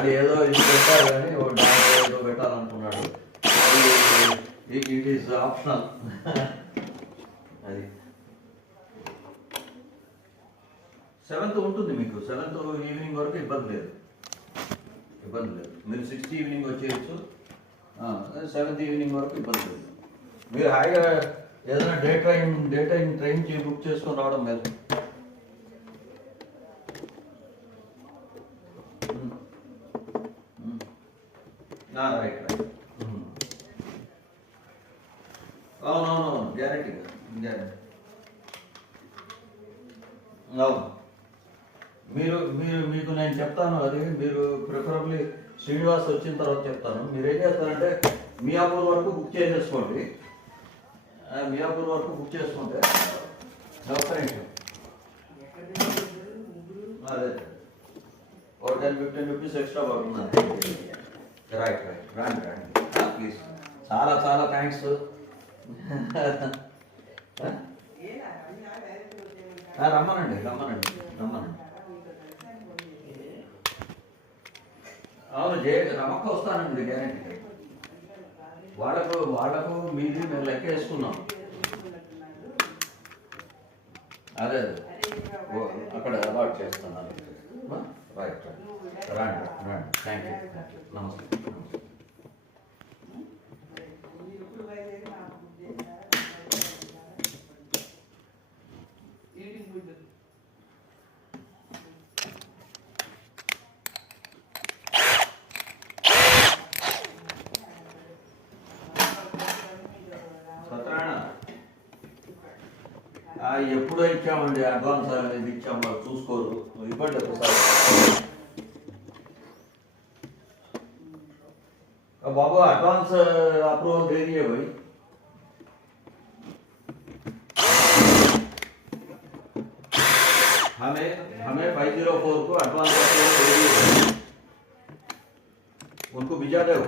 వాడు ఏదో ఇది పెట్టారు కానీ డాన్స్ ఏదో పెట్టాలనుకున్నాడు. It is optional. అది 7th ఉంటుంది మీకు. 7th ఈవినింగ్ వరకు ఇబ్బంది లేదు. మీరు 6th ఈవినింగ్ వచ్చేయచ్చు. 7th ఈవినింగ్ వరకు ఇబ్బంది లేదు. మీరు హాయిగా ఏదైనా డే టైం ట్రైన్ బుక్ చేసుకొని రావడం లేదు. రైట్. అవునవునవును, గ్యారెంటీగా. అవును, మీకు నేను చెప్తాను. అది మీరు ప్రిఫరబ్లీ శ్రీనివాస్ వచ్చిన తర్వాత చెప్తాను. మీరు ఏం చేస్తారంటే మియాపూర్ వరకు బుక్ చేసేసుకోండి. మియాపూర్ వరకు బుక్ చేసుకుంటే ఒక్క నిమిషం, అదే ఒక 10-15 రూపీస్ ఎక్స్ట్రా పడుతుంది. రైట్ రండి ప్లీజ్. చాలా థ్యాంక్స్. రమ్మనండి. అవును, రమక్క వస్తానండి గ్యారెంటీ. వాళ్ళకు మీది మేము లెక్క వేసుకున్నాం. అదే అక్కడ అలవాటు చేస్తున్నాను. రైట్ రండి. Thank you. నమస్తే. ఎప్పుడో ఇచ్చామండి అడ్వాన్స్ అనేది ఇచ్చాము, వాళ్ళు చూసుకోరు. ఇవ్వండి ఒకసారి बाबू एडवांस अप्रूवल दे दिए भाई। हमें 504 को एडवांस अप्रूवल दे दिए, उनको भिजा दो।